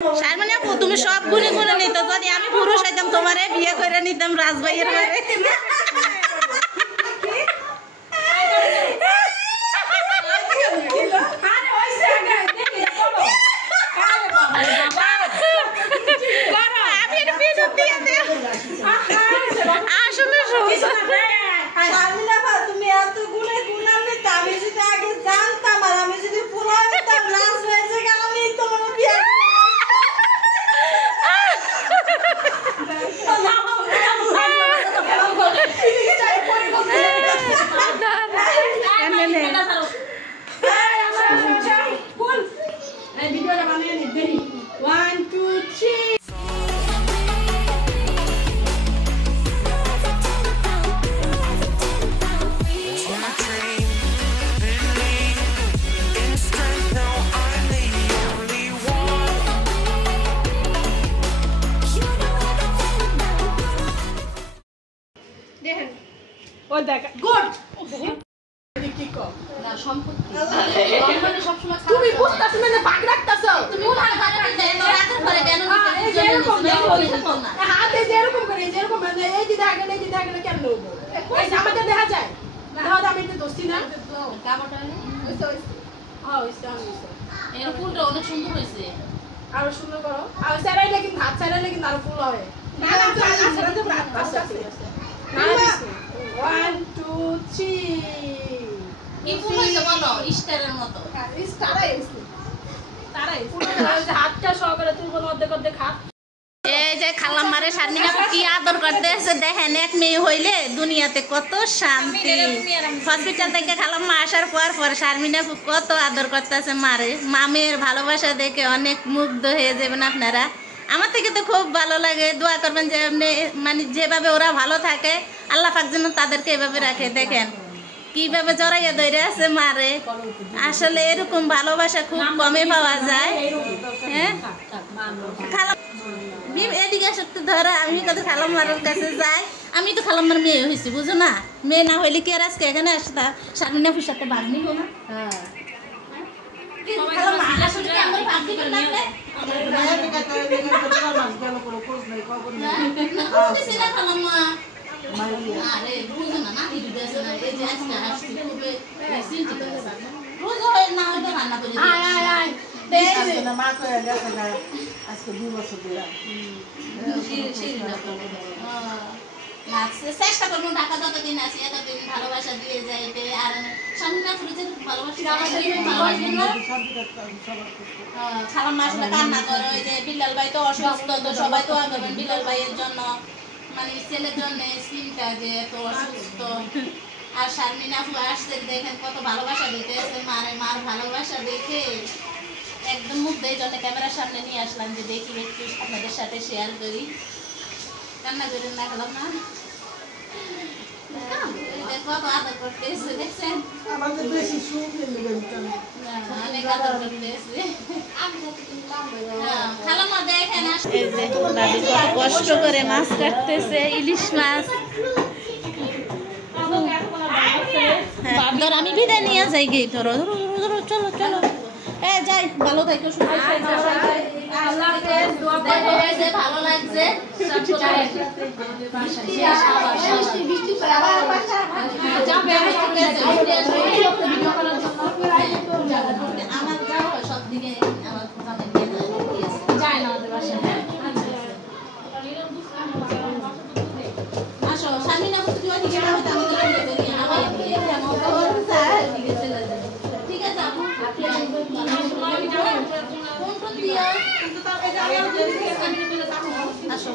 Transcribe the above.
শারমিন আপু তুমি সব গুণে গুণে নিত, যদি আমি পুরুষ হইতাম তোমারে বিয়ে করে নিতাম রাজভাইয়ের ঘরে। তুমি এত গুণে গুণান্বিত, আমি যদি আগে জানতাম আর আমি যদি পুরো হইতাম রাজ হয়েছে আমি তোমার বিয়ে ভিডিওটা বানিয়ে নি দেখি 1 2 3 দেখেন ও দেখ গুড কি কো না সম্পত্তি সম্পত্তি সব সময় তুমি বুঝতাছ না ভাগ রাখতাছ তুমি ভাগ রাখতে রাতের পরে কেন এরকম না হাতে যেরকম করে যেরকম মানে এই যে দাগলে কেন নেব এই জামাটা দেখা যায় দাও আমি তো দোস্তি না কাপড়টা ওইসো হ্যাঁ ওইসো এর ফুলটা অনেক সুন্দর হইছে আরো সুন্দর করো আর সারাইলে কিন্তু হাত সারাইলে কিন্তু আরো ফুল হয় না না সারা তো রাত আচ্ছা না 1 2 3 কি ফুল হইছে বলো স্টারের মতো স্টারাই পুরো হাতটা সহকারে তুলবো অর্ধেক হাত। এই যে খালাম্মারে শারমিন আপু কি আদর করতেছে দেখেন, এক মেয়ে হইলে দুনিয়াতে কত শান্তি। হসপিটাল থেকে খালাম্মা আসার পর শারমিন আপু কত আদর করতেছে মারে, মামের ভালোবাসা দেখে অনেক মুগ্ধ হয়ে যাবেন আপনারা। আমার থেকে তো খুব ভালো লাগে, দোয়া করবেন যে মানে যেভাবে ওরা ভালো থাকে আল্লাহ পাক যেন তাদেরকে এভাবে রাখে। দেখেন কিভাবে জড়াইয়া ধরে আছে মারে, আসলে এরকম ভালোবাসা খুব কমে পাওয়া যায়। হ্যাঁ এদিকে আসতে ধরা আমি কত খালাম্মার কাছে যাই, আমি তো খালাম্মার মেয়ে হয়েছি বুঝো না, মেয়ে না হইলে কি আর আজকে এখানে আসতা শারমিন আপুর সাথে ভাগ নিব না। চেষ্টা করবো ঢাকা যতদিন আছি এতদিন ভালোবাসা দিয়ে যাইতে। আর খালাম্মা আসলে কান্না করে, ওই যে বিলাল ভাই তো অসুস্থ, তো সবাই তো করবেন বিলাল ভাইয়ের জন্য, মানে ছেলের জন্য স্কিনটা যে এত অসুস্থ। আর শারমিন আপু আসছে দেখেন কত ভালোবাসা দিতেছে মারে, মার ভালোবাসা দেখে একদম মুগ্ধ। এই জন্য ক্যামেরার সামনে নিয়ে আসলাম যে দেখি একটু আপনাদের সাথে শেয়ার করি। কান্না করেন না খালাম্মা, কত আদর করতেছে দেখছেন, আমাদের বেশি সুখ অনেক আদর করতেছে। খালাম্মা দেখেন এই যে দাদি কত কষ্ট করে মাছ কাটতেছে, ইলিশ মাছ। ধর আমি বিদায় নিয়ে যাই গে, ধরো ধরো ধরো চলো চলো যাই, ভালো থাকো সুস্থ থাকো। ভালো লাগছে আমার যাও সব দিকে যায় না আমাদের বাসায়। আসো শারমিন আপু তুমি ওইদিকে যাও, ঠিক আছে আপু আসো